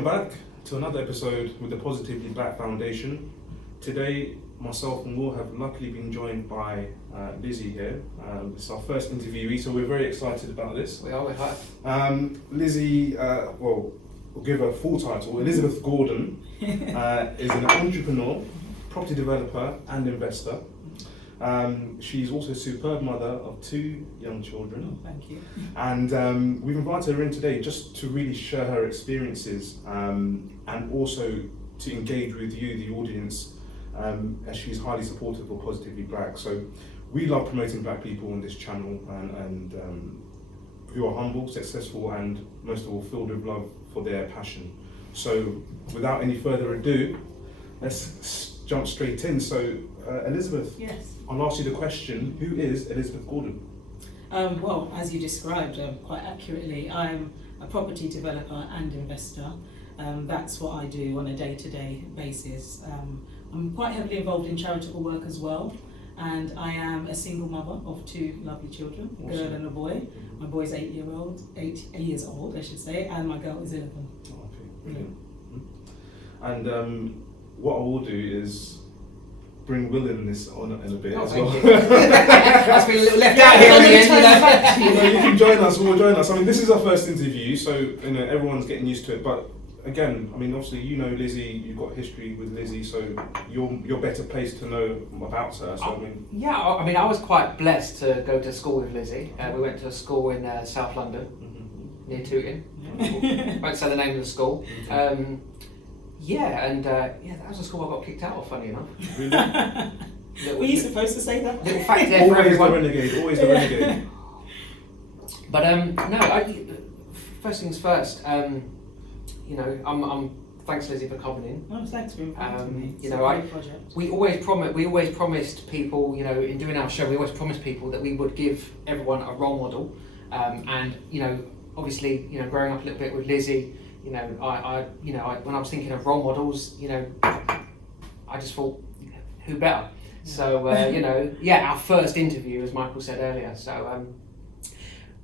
Welcome back to another episode with the Positively Black Foundation. Today, myself and Will have luckily been joined by Lizzie here. It's our first interviewee, so we're very excited about this. We're high. Lizzie, we'll give her a full title. Elizabeth Gordon is an entrepreneur, property developer and investor. She's also a superb mother of 2 young children. Oh, thank you. And we've invited her in today just to really share her experiences and also to engage with you, the audience, as she's highly supportive of Positively Black. So we love promoting black people on this channel and who are humble, successful, and most of all filled with love for their passion. So without any further ado, let's jump straight in. So Elizabeth, yes. I'll ask you the question, who is Elizabeth Gordon? Well, as you described quite accurately, I'm a property developer and investor. That's what I do on a day-to-day basis. I'm quite heavily involved in charitable work as well, and I am a single mother of 2 lovely children, a girl and a boy. My boy's 8 years old, I should say, and my girl is 11. Oh, okay, brilliant. And what I will do is bring Will in this on in a bit as well. That's been a little left out here on the end. You can join us, we'll join us. I mean, this is our first interview, so everyone's getting used to it. But again, I mean, obviously you know Lizzie, you've got history with Lizzie, so you're better placed to know about her. So I was quite blessed to go to school with Lizzie. We went to a school in South London, near Tooting. Won't say the name of the school. That was a school I got kicked out of, funny enough. Really? Were you supposed to say that? Little fact there for everyone. Always the renegade. But first things first, I'm thanks Lizzie for coming in. Oh, thanks for inviting me. It's a great project. We always promised people, in doing our show, we always promised people that we would give everyone a role model. Obviously, growing up a little bit with Lizzie, when I was thinking of role models, I just thought, who better? So, our first interview, as Michael said earlier. So,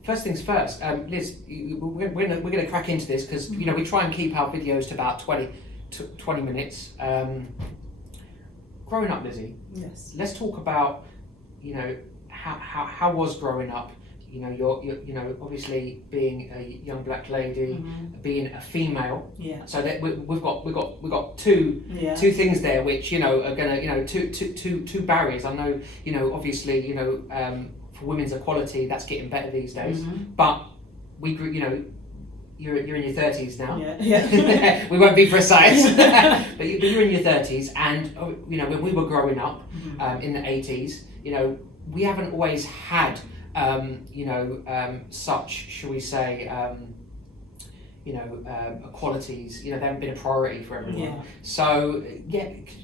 first things first, Liz, we're going to crack into this because, we try and keep our videos to about 20 minutes. Growing up, Lizzie. Yes. Let's talk about, how was growing up? You're obviously being a young black lady, being a female. Yeah. So that we've got two things there, which are gonna two barriers. I know obviously for women's equality that's getting better these days, but we grew you're in your 30s now. Yeah. We won't be precise, but you're in your 30s, and when we were growing up in the 80s, we haven't always had. Such, shall we say, equalities, they haven't been a priority for everyone. Yeah. So,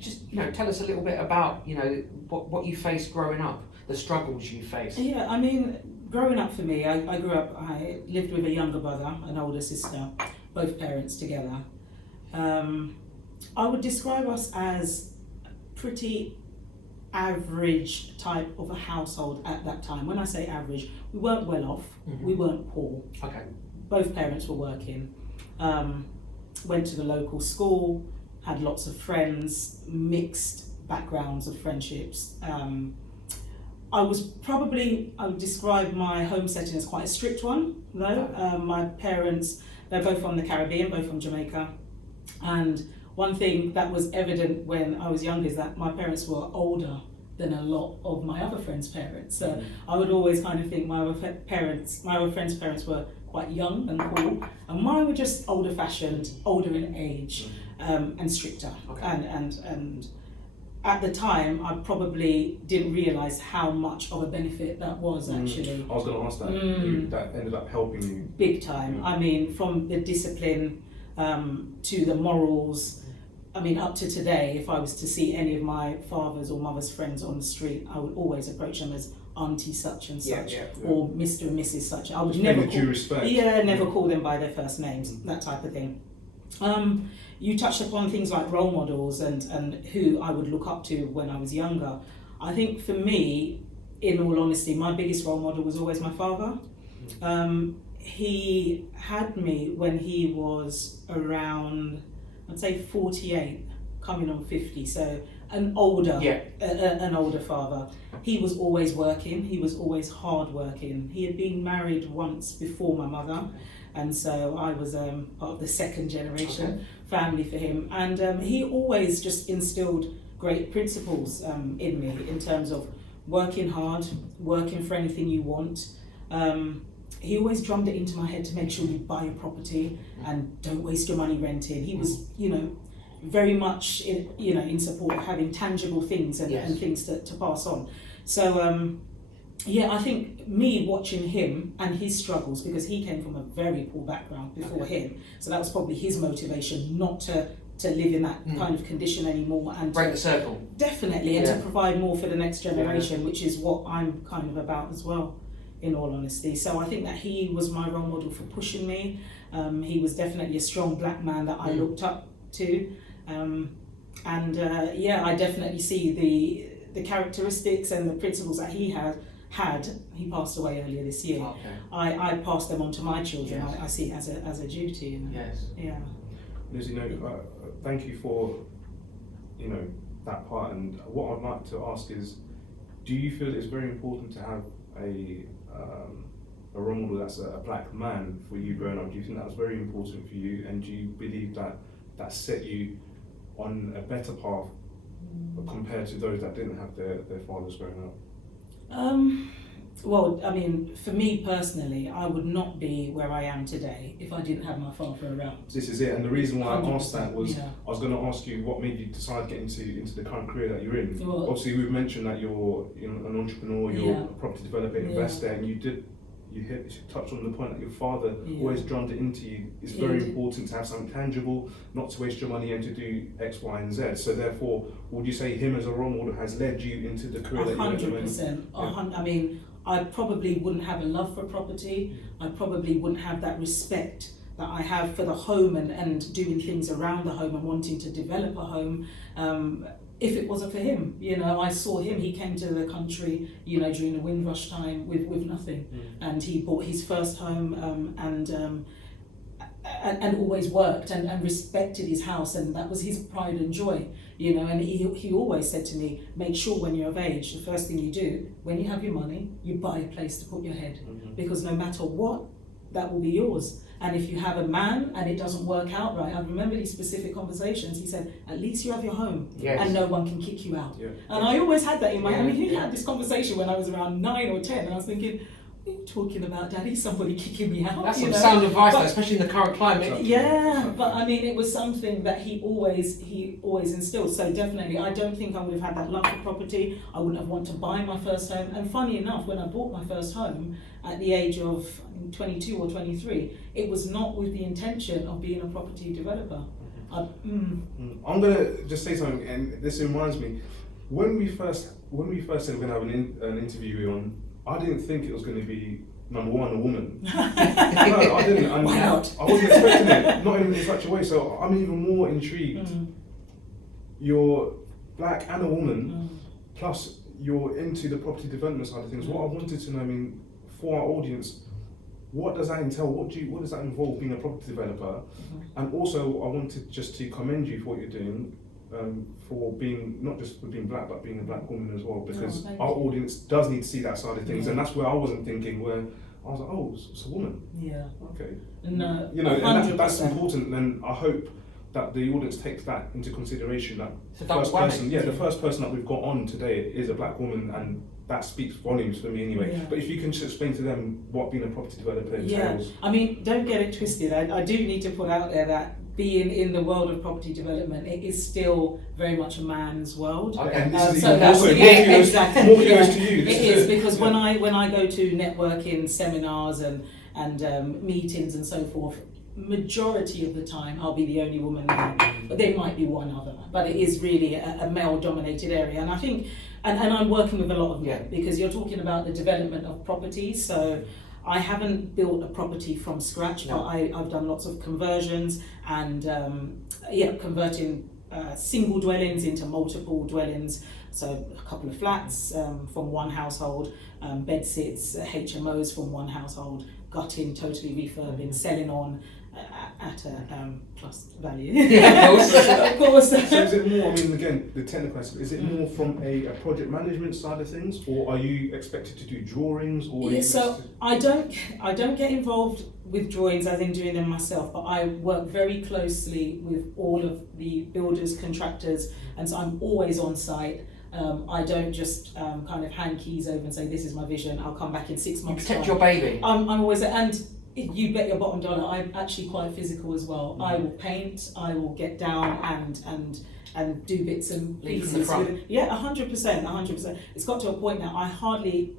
just, tell us a little bit about, what you faced growing up, the struggles you faced. Yeah, I mean, growing up for me, I lived with a younger brother, an older sister, both parents together. I would describe us as pretty average type of a household at that time. When I say average, we weren't well off, we weren't poor. Okay. Both parents were working, went to the local school, had lots of friends, mixed backgrounds of friendships. I would describe my home setting as quite a strict one, though. My parents, they're both from the Caribbean, both from Jamaica, and one thing that was evident when I was young is that my parents were older than a lot of my other friends' parents. So I would always kind of think my other friends' parents were quite young and cool, and mine were just older-fashioned, older in age, and stricter. Okay. And at the time, I probably didn't realise how much of a benefit that was actually. I was going to ask that. That ended up helping you. Big time. I mean, from the discipline to the morals. I mean, up to today, if I was to see any of my father's or mother's friends on the street, I would always approach them as Auntie such and such, or Mr. and Mrs. such. I would never call them by their first names, that type of thing. You touched upon things like role models and who I would look up to when I was younger. I think for me, in all honesty, my biggest role model was always my father. he had me when he was around, I'd say 48, coming on 50, so an older father. He was always working, he was always hard working. He had been married once before my mother, and so I was part of the second generation family for him. And he always just instilled great principles in me in terms of working hard, working for anything you want. He always drummed it into my head to make sure you buy a property and don't waste your money renting. He was, very much in support of having tangible things and things to pass on. So I think me watching him and his struggles, because he came from a very poor background before him, so that was probably his motivation not to live in that kind of condition anymore and break the circle. Definitely, and to provide more for the next generation, which is what I'm kind of about as well, in all honesty. So I think that he was my role model for pushing me. He was definitely a strong black man that I looked up to. I definitely see the characteristics and the principles that he had. He passed away earlier this year. I passed them on to my children. I see it as a duty. Liz, thank you for that part. And what I'd like to ask is, do you feel it's very important to have a role model that's a black man for you growing up? Do you think that was very important for you, and do you believe that set you on a better path compared to those that didn't have their fathers growing up? Well, I mean, for me personally, I would not be where I am today if I didn't have my father around. This is it, and the reason why I asked that was I was going to ask you what made you decide to get into the current career that you're in. Well, obviously, we've mentioned that you're an entrepreneur, you're a property developer, investor, and you touched on the point that your father always drummed it into you. It's very important to have something tangible, not to waste your money and to do X, Y, and Z. So therefore, would you say him as a role model has led you into the career that you're in? 100%. I mean, I probably wouldn't have a love for property. I probably wouldn't have that respect that I have for the home and doing things around the home and wanting to develop a home. If it wasn't for him, I saw him. He came to the country, during the Windrush time with nothing, and he bought his first home and always worked and respected his house, and that was his pride and joy, And he always said to me, make sure when you're of age, the first thing you do when you have your money, you buy a place to put your head, because no matter what, that will be yours. And if you have a man and it doesn't work out right, I remember these specific conversations. He said, at least you have your home and no one can kick you out. And I always had that in my head. I mean, he had this conversation when I was around 9 or 10, and I was thinking, what are you talking about, Daddy? Somebody kicking me out? That's some sound advice, especially in the current climate. Yeah, but I mean, it was something that he always instilled. So definitely, I don't think I would have had that love for property. I wouldn't have wanted to buy my first home. And funny enough, when I bought my first home at the age of 22 or 23, it was not with the intention of being a property developer. I'm gonna just say something, and this reminds me, when we first said we're gonna have an interview on, I didn't think it was going to be number one, a woman. No, I didn't. Why not? I wasn't expecting it, not in such a way. So I'm even more intrigued. You're black and a woman, plus you're into the property development side of things. What I wanted to know, I mean, for our audience, what does that entail? What does that involve being a property developer? And also, I wanted just to commend you for what you're doing. For being, not just for being black, but being a black woman as well, because our audience does need to see that side of things, and that's where I wasn't thinking, where I was like, oh, it's a woman. Yeah. Okay. No, and that's important, and I hope that the audience takes that into consideration, that the first person that we've got on today is a black woman, and that speaks volumes for me anyway. But if you can just explain to them what being a property developer entails. I mean, don't get it twisted. I do need to put out there that being in the world of property development, it is still very much a man's world. And this is more curious to you. It is, because when I go to networking seminars and meetings and so forth, majority of the time I'll be the only woman there, but there might be one other, but it is really a male dominated area. And I think and I'm working with a lot of men, because you're talking about the development of properties. So I haven't built a property from scratch, but I've done lots of conversions and converting single dwellings into multiple dwellings. So a couple of flats from one household, bed sits, HMOs from one household, gutting, totally refurbing, selling on at a plus value. Yeah, of course. Of course. So is it more, I mean, again, the technical aspect, is it more from a project management side of things, or are you expected to do drawings? Or So I don't get involved with drawings as in doing them myself, but I work very closely with all of the builders, contractors, and so I'm always on site. I don't just kind of hand keys over and say, this is my vision, I'll come back in 6 months. You protect your baby. I'm always, and you bet your bottom dollar, I'm actually quite physical as well. I will paint, I will get down and do bits and Lead pieces. from the front. Yeah, 100%. It's got to a point now, I hardly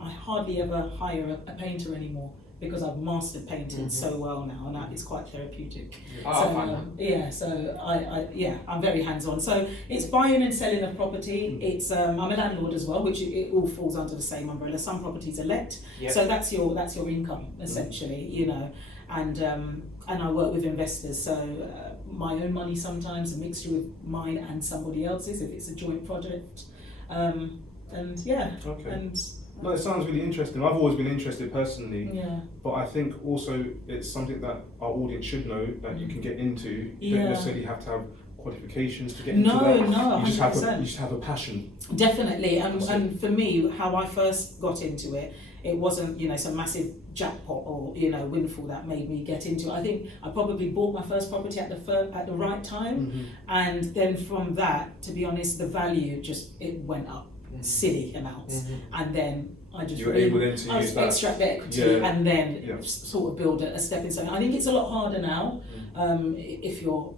ever hire a painter anymore, because I've mastered painting so well now, and that is quite therapeutic. I'm very hands-on. So it's buying and selling of property. It's I'm a landlord as well, which it all falls under the same umbrella. Some properties are let, so that's your income essentially, you know, and I work with investors. So my own money sometimes, a mixture with mine and somebody else's if it's a joint project, No, it sounds really interesting. I've always been interested personally, but I think also it's something that our audience should know, that you can get into. You don't necessarily have to have qualifications to get into that. No, you 100%. You just have a passion. Definitely, and for me, how I first got into it, it wasn't, you know, some massive jackpot or, you know, windfall that made me get into it. I think I probably bought my first property at the right time, and then from that, to be honest, the value it went up silly amounts, and then I just extract the equity and then sort of build a stepping stone. I think it's a lot harder now if you're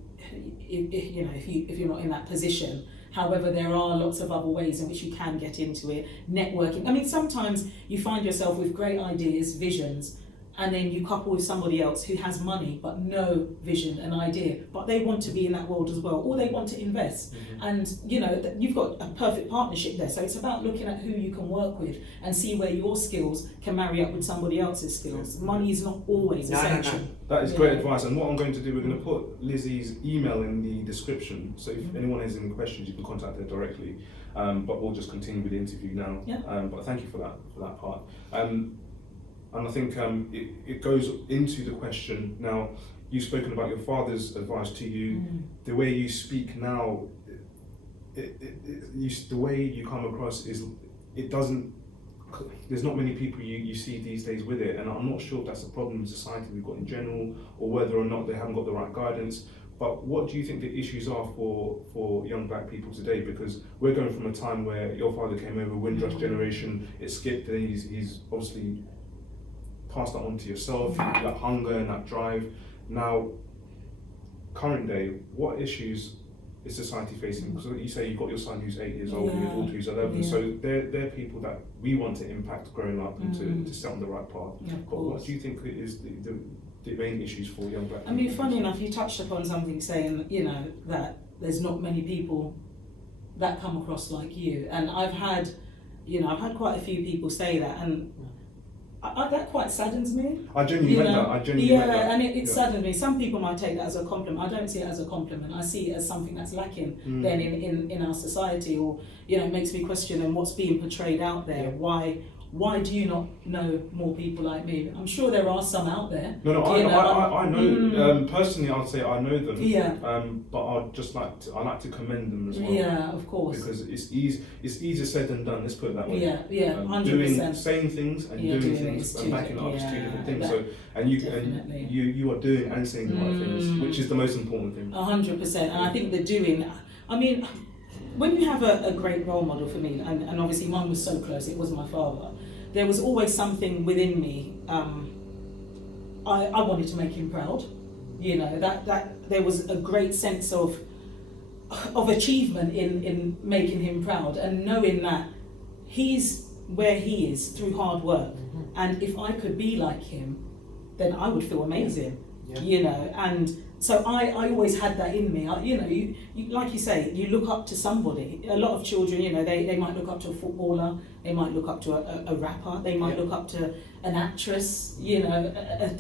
not in that position. However, there are lots of other ways in which you can get into it. Networking. I mean, sometimes you find yourself with great ideas, visions, and then you couple with somebody else who has money but no vision and idea, but they want to be in that world as well, or they want to invest. And you know, you've got a perfect partnership there. So it's about looking at who you can work with and see where your skills can marry up with somebody else's skills. Money is not always essential. No. That is great advice. And what I'm going to do, we're going to put Lizzie's email in the description. So if anyone has any questions, you can contact her directly. But we'll just continue with the interview now. But thank you for that part. And I think it goes into the question now. You've spoken about your father's advice to you. The way you speak now, the way you come across it doesn't. There's not many people you see these days with it, and I'm not sure if that's a problem in society we've got in general, or whether or not they haven't got the right guidance. But what do you think the issues are for young black people today? Because we're going from a time where your father came over, Windrush generation, it skipped, and he's obviously pass that on to yourself, that hunger and that drive. Now, current day, what issues is society facing? Because you say you've got your son who's 8 years old and your daughter who's 11, so they're people that we want to impact growing up and to set on the right path. But what do you think is the main issues for young black people? I mean, funny enough, you touched upon something saying, you know, that there's not many people that come across like you. And I've had quite a few people say that, and that quite saddens me. I genuinely meant that. And it saddens me. Some people might take that as a compliment. I don't see it as a compliment. I see it as something that's lacking then in our society, or, you know, it makes me question and what's being portrayed out there. Why do you not know more people like me? I'm sure there are some out there. I know. Personally, I'd say I know them. But I like to commend them as well. Yeah, of course. Because it's easier said than done. Let's put it that way. 100%. Saying things and doing things and backing up is two different things. You are doing and saying the right things, which is the most important thing. 100%. And I think the doing. I mean, when you have a great role model for me, and obviously mine was so close, it was my father, there was always something within me. I wanted to make him proud. You know, that there was a great sense of achievement in making him proud, and knowing that he's where he is through hard work, and if I could be like him, then I would feel amazing. You know, and so I always had that in me. You like you say, you look up to somebody. A lot of children, you know, they might look up to a footballer, they might look up to a rapper, they might look up to an actress, you know,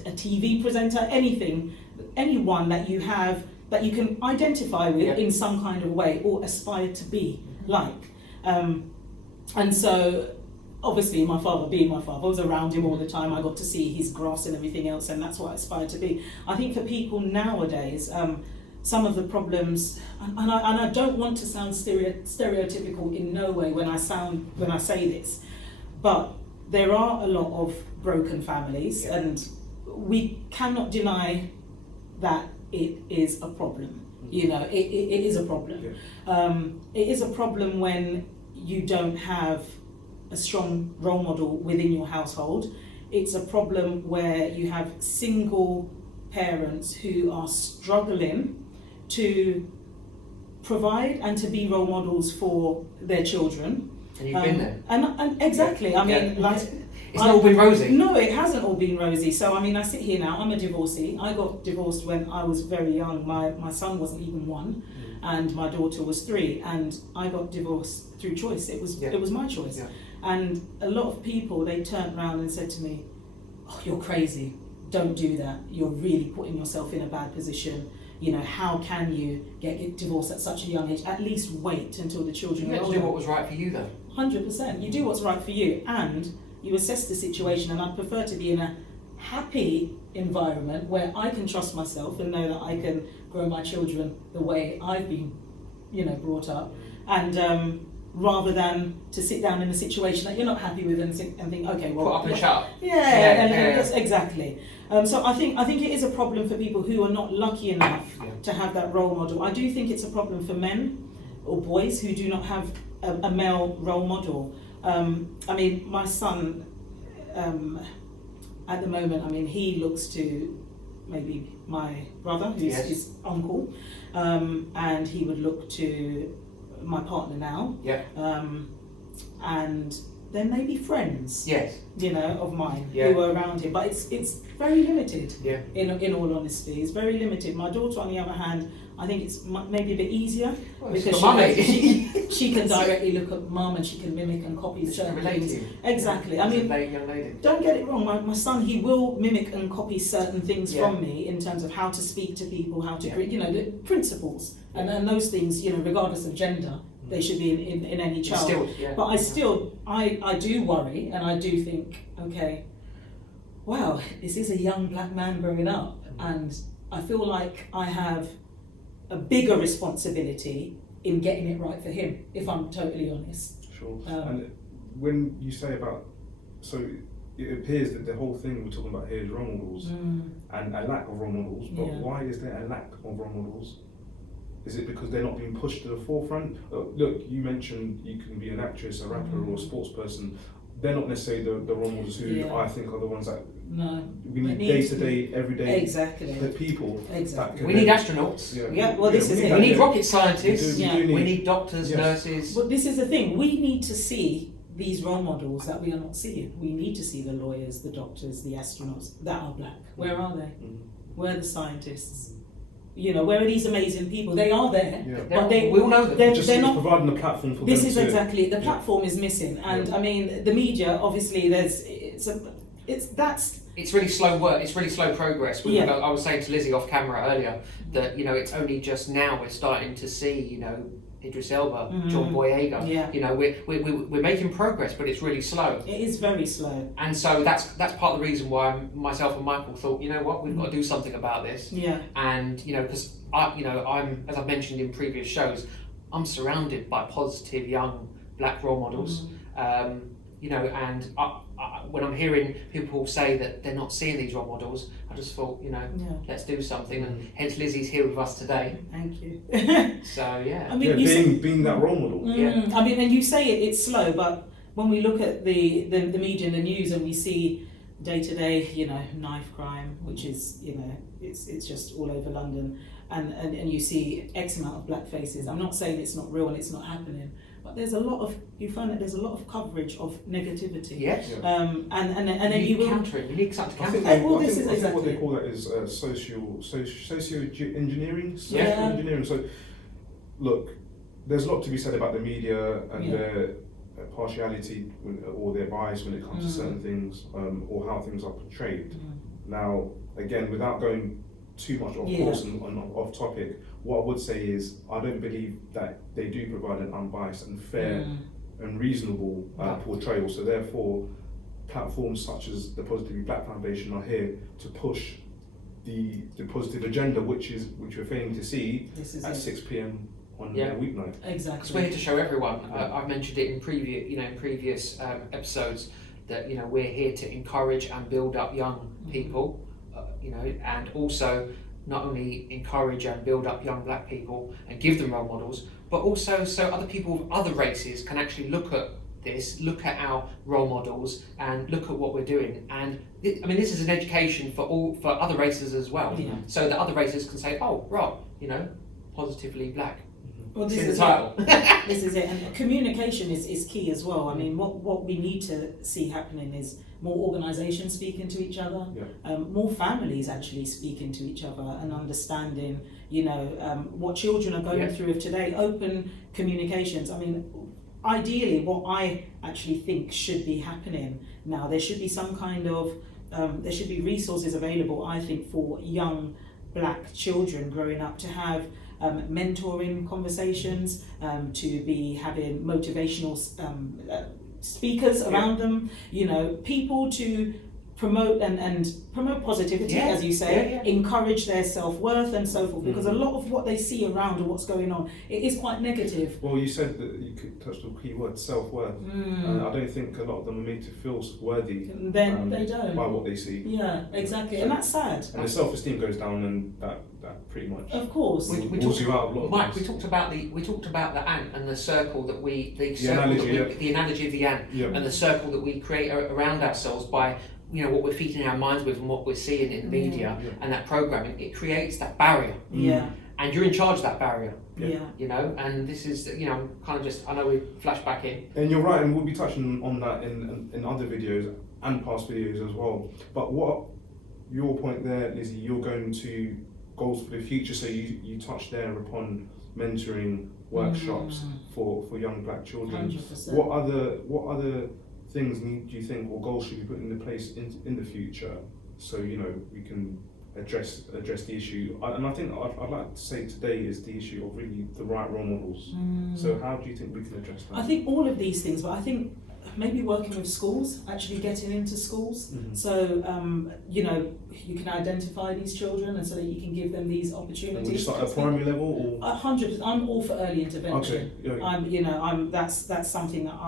a TV presenter, anyone that you have, that you can identify with in some kind of way or aspire to be like. And so obviously my father being my father, I was around him all the time. I got to see his graphs and everything else, and that's what I aspired to be. I think for people nowadays, some of the problems, and I don't want to sound stereotypical in no way when I say this, but there are a lot of broken families, and we cannot deny that it is a problem. You know, it is a problem. It is a problem when you don't have a strong role model within your household. It's a problem where you have single parents who are struggling to provide and to be role models for their children. And you've been there. And exactly, I mean, like, it's not all been rosy. No, it hasn't all been rosy. So I mean, I sit here now. I'm a divorcee. I got divorced when I was very young. My son wasn't even 1, and my daughter was 3. And I got divorced through choice. It was my choice. Yeah. And a lot of people, they turned around and said to me, "Oh, you're crazy. Don't do that. You're really putting yourself in a bad position. You know, how can you get divorced at such a young age? At least wait until the children are older." You had to do what was right for you, though. 100%. You do what's right for you, and you assess the situation. And I'd prefer to be in a happy environment where I can trust myself and know that I can grow my children the way I've been, you know, brought up, and rather than to sit down in a situation that you're not happy with and think, okay, well, put up and shut up. Yes, exactly. So I think it is a problem for people who are not lucky enough to have that role model. I do think it's a problem for men or boys who do not have a male role model. I mean, my son, at the moment, I mean, he looks to maybe my brother, who's his uncle, and he would look to my partner now, and then maybe friends, you know, of mine who are around him. But it's very limited. In all honesty, it's very limited. My daughter, on the other hand, I think it's maybe a bit easier because she can directly look at mum and she can mimic and copy certain things. Exactly. I mean, young lady. Don't get it wrong. My son, he will mimic and copy certain things from me in terms of how to speak to people, how to you know, the principles and those things. You know, regardless of gender, they should be in any child. But I do worry, and I do think, okay, wow, this is a young black man growing up, and I feel like I have a bigger responsibility in getting it right for him, if I'm totally honest. Sure. And when you say about, so it appears that the whole thing we're talking about here is role models and a lack of role models, but why is there a lack of role models? Is it because they're not being pushed to the forefront? Look, you mentioned you can be an actress, a rapper, or a sports person. They're not necessarily the role models who I think are the ones that we need day-to-day, everyday people. We need astronauts. Well, this is it. We need rocket scientists. We need doctors, nurses. But this is the thing. We need to see these role models that we are not seeing. We need to see the lawyers, the doctors, the astronauts that are black. Where are they? Where are the scientists? You know, where are these amazing people? They are there, but we'll know them. They're not providing the platform for them. This is exactly the platform is missing, and I mean the media. Obviously, it's really slow work. It's really slow progress. I was saying to Lizzie off camera earlier that, you know, it's only just now we're starting to see, you know, Idris Elba, John Boyega. You know, we're making progress, but it's really slow. It is very slow. And so that's part of the reason why myself and Michael thought, you know what, we've got to do something about this. And you know, because I'm, as I've mentioned in previous shows, I'm surrounded by positive young black role models. You know, and when I'm hearing people say that they're not seeing these role models, I just thought, you know, let's do something, and hence Lizzie's here with us today. Thank you. So I mean, being that role model. I mean, and you say it's slow, but when we look at the media and the news, and we see day to day, you know, knife crime, which is, you know, it's just all over London, and you see X amount of black faces. I'm not saying it's not real and it's not happening, but there's you find that there's a lot of coverage of negativity. And then you will counter it. You need something to counter it. I think what they call that is socio-engineering. Engineering. So, look, there's a lot to be said about the media and their partiality or their bias when it comes to certain things, or how things are portrayed. Now, again, without going too much off course and off topic, what I would say is I don't believe that they do provide an unbiased and fair and reasonable portrayal. So therefore, platforms such as the Positively Black Foundation are here to push the positive agenda, which we're failing to see at 6 p.m. on a weeknight. Exactly. Because we're here to show everyone. I've mentioned it in previous episodes that we're here to encourage and build up young people, and also not only encourage and build up young black people and give them role models, but also so other people of other races can actually look at our role models and look at what we're doing. And this is an education for other races as well, so that other races can say, oh, right, positively black. Well, this is the title. This is it, and communication is key as well. I mean, what we need to see happening is more organisations speaking to each other, more families actually speaking to each other and understanding, what children are going through of today. Open communications. I mean, ideally, what I actually think should be happening now, there should be some kind of, there should be resources available, I think, for young black children growing up to have mentoring conversations, to be having motivational speakers around them, people to promote and promote positivity, as you say, encourage their self-worth and so forth, because a lot of what they see around and what's going on, it is quite negative. Well, you said that you touched on the key word, self-worth. I don't think a lot of them are made to feel worthy. Then they don't. By what they see. Yeah, exactly, and that's sad. And the self-esteem goes down, and that pretty much. Of course. We pulls you out of a lot of Mike, things. we talked about the ant and the circle that the analogy of the ant and the circle that we create around ourselves by what we're feeding our minds with and what we're seeing in the media and that programming. It creates that barrier. And you're in charge of that barrier. And this is I'm kind of just, I know we flash back in. And you're right, and we'll be touching on that in other videos and past videos as well. But what your point there, Lizzie, you're going to goals for the future. So you touched there upon mentoring workshops for young black children. 100%. What other things do you think, or goals should be put into place in the future, so we can address the issue? And I think I'd like to say today is the issue of really the right role models. So how do you think we can address that? I think all of these things, but I think maybe working with schools, actually getting into schools. So you can identify these children, and so that you can give them these opportunities. Would you start at primary level, or 100%? I'm all for early intervention. Okay. That's something that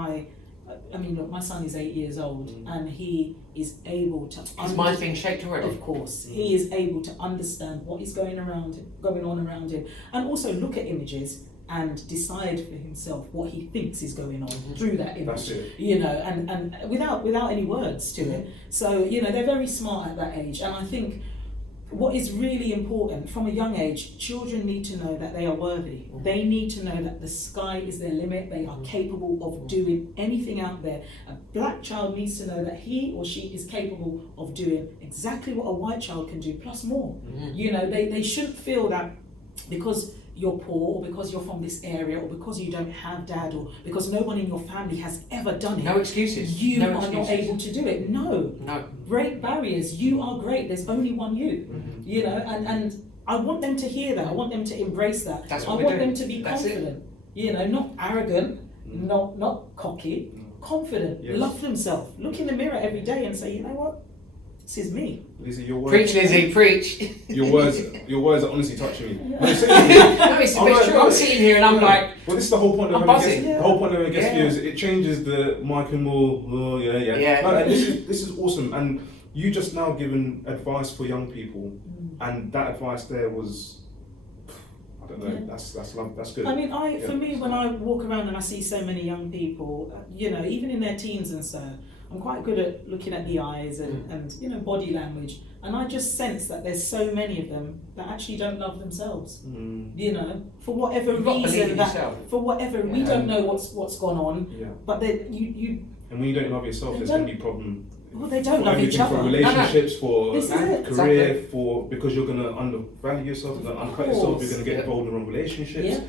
I mean, look, my son is 8 years old, and he is able to. His mind's being shaped already. Of course, he is able to understand what is going on around him, and also look at images and decide for himself what he thinks is going on through that image. That's it. And without any words to it. So they're very smart at that age, and I think what is really important from a young age, children need to know that they are worthy. They need to know that the sky is their limit. They are capable of doing anything out there. A black child needs to know that he or she is capable of doing exactly what a white child can do, plus more. They shouldn't feel that because you're poor, or because you're from this area, or because you don't have dad, or because no one in your family has ever done it. No excuses. You are not able to do it. No. Break barriers. You are great. There's only one you. And I want them to hear that. I want them to embrace that. That's I what want them to be confident. Not arrogant, not cocky, confident. Yes. Love themselves. Look in the mirror every day and say, you know what? This is me. Lizzie, your words. Preach, Lizzie, preach. Your words are honestly touching me. No, it's true. I'm sitting here and I'm like. Well, this is the whole point of buzzing. The whole point of a guest view is it changes the Mike and Moore. No, this is awesome, and you just now given advice for young people, and that advice there was, I don't know. That's good. I mean, for me, when I walk around and I see so many young people, even in their teens and so. I'm quite good at looking at the eyes and body language, and I just sense that there's so many of them that actually don't love themselves. For whatever reason, we don't know what's gone on, but you. And when you don't love yourself, there's going to be problem. Well, they don't love each other. For relationships, for career, exactly. because you're going to undervalue yourself, you're going to undercut yourself, you're going to get involved in wrong relationships.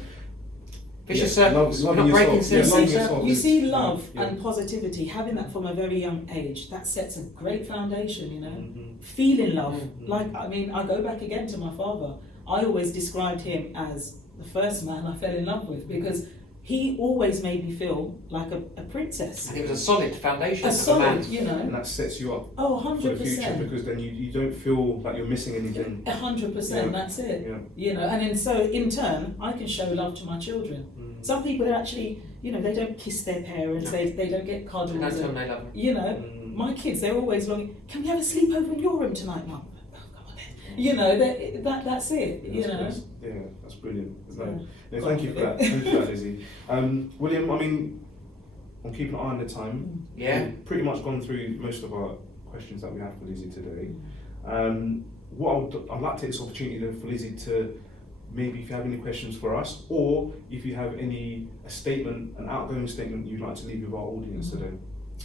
Vicious circles, not breaking yourself. You see love and positivity, having that from a very young age, that sets a great foundation, Feeling love. I go back again to my father. I always described him as the first man I fell in love with, because he always made me feel like a princess. And it was a solid foundation. A of solid, a man. you know. And that sets you up Oh, for the future, 100%. because then you don't feel like you're missing anything. 100%, Yeah. that's it. Yeah. You know, and then so in turn, I can show love to my children. Some people are actually, you know, they don't kiss their parents, they don't get cuddles. Don't tell them they love them. You know, my kids, they're always longing, can we have a sleepover in your room tonight, Mum? Oh, come on then. You know, that's it, you know. Yeah, that's brilliant. Yeah. No, thank you for that. Thank you for that, Lizzie. William, I mean, I'm keeping an eye on the time. Yeah. We've pretty much gone through most of our questions that we have for Lizzie today. What I'd like to take this opportunity then for Lizzie to maybe if you have any questions for us, or if you have an outgoing statement you'd like to leave with our audience today.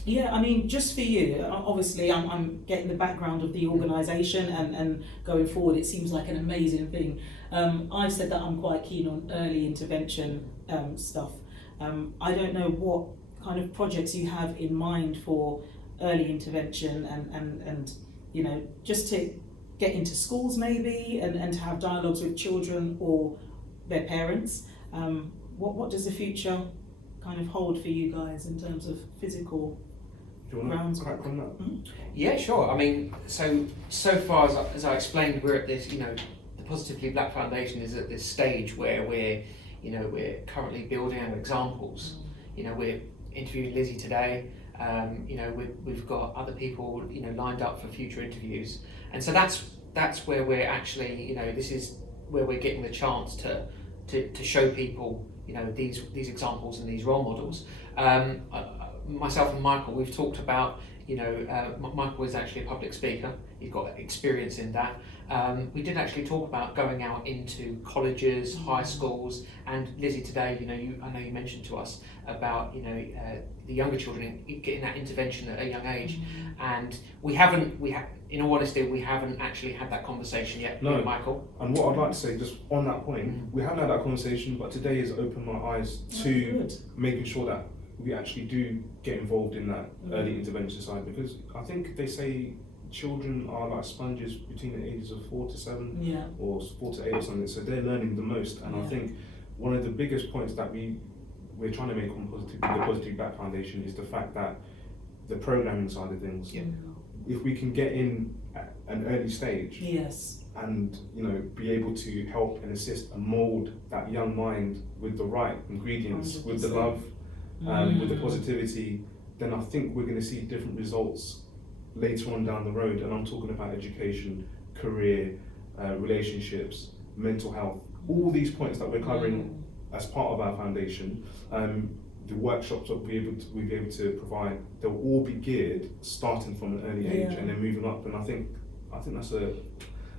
Yeah, I mean, just for you, obviously I'm getting the background of the organisation and going forward, it seems like an amazing thing. I've said that I'm quite keen on early intervention stuff. I don't know what kind of projects you have in mind for early intervention and you know, just to get into schools maybe and to have dialogues with children or their parents. What does the future kind of hold for you guys in terms of physical grounds? Crack on that? Mm-hmm. Yeah, sure. I mean, so far as I explained, we're at this, you know, the Positively Black Foundation is at this stage where we're currently building our examples. You know, we're interviewing Lizzie today. You know, we've got other people, you know, lined up for future interviews, and so that's where we're actually, you know, this is where we're getting the chance to show people, you know, these examples and these role models. Myself and Michael, we've talked about, you know, Michael is actually a public speaker. He's got experience in that. We did actually talk about going out into colleges, high schools, and Lizzie today, you know, I know you mentioned to us about, you know, the younger children getting that intervention at a young age, and in all honesty, we haven't actually had that conversation yet with Michael. And what I'd like to say, just on that point, we haven't had that conversation, but today has opened my eyes to making sure that we actually do get involved in that early intervention side, because I think they say children are like sponges between the ages of 4 to 7 or 4 to 8 or something, so they're learning the most. And I think one of the biggest points that we're trying to make on the Positively Black Foundation is the fact that the programming side of things, if we can get in at an early stage and, you know, be able to help and assist and mould that young mind with the right ingredients, 100%. With the love, with the positivity, then I think we're going to see different results later on down the road. And I'm talking about education, career, relationships, mental health, all these points that we're covering as part of our foundation. The workshops that we'll be able to provide, they'll all be geared starting from an early age and then moving up. And I think that's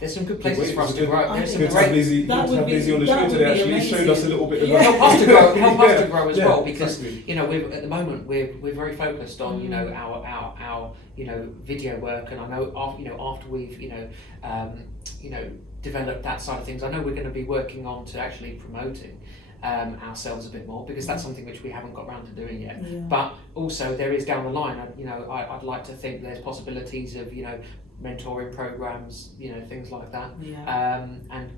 there's some good places for us to grow. There's some good to have Lizzie on the show today. Actually showed us a little bit of help us to grow as well, because exactly. You know, at the moment we're very focused on you know our you know video work, and I know after we've you know developed that side of things, I know we're going to be working on to actually promoting ourselves a bit more, because that's something which we haven't got around to doing yet. But also there is down the line, you know, I'd like to think there's possibilities of, you know, mentoring programs, you know, things like that, and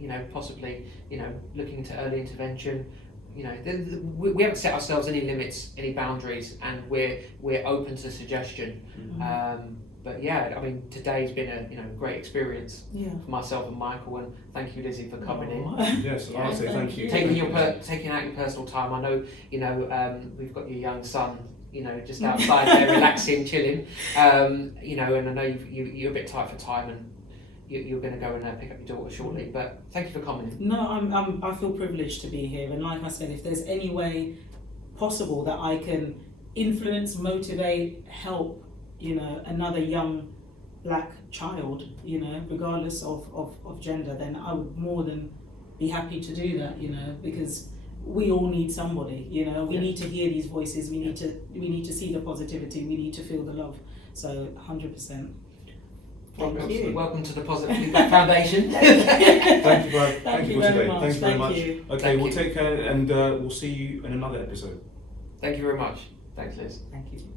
you know, possibly, you know, looking into early intervention. You know, we haven't set ourselves any limits, any boundaries, and we're open to suggestion. But yeah, I mean, today's been a great experience for myself and Michael, and thank you, Lizzie, for coming in. Yes, I'll say thank you. Taking out your personal time. I know, you know, we've got your young son, you know, just outside there, relaxing, chilling. You know, and I know you're a bit tight for time, and you're going to go and pick up your daughter shortly. But thank you for coming. No, I feel privileged to be here, and like I said, if there's any way possible that I can influence, motivate, help, you know, another young black child, you know, regardless of gender, then I would more than be happy to do that, you know, because we all need somebody, you know, we need to hear these voices, we need to see the positivity, we need to feel the love. So 100%. Thank you. Welcome to the Positively Black Foundation. Thank you, Brad. Thank you for today. Much. Thank you very much. You. Okay, Thank we'll you. take care, and we'll see you in another episode. Thank you very much. Thanks, Liz. Thank you.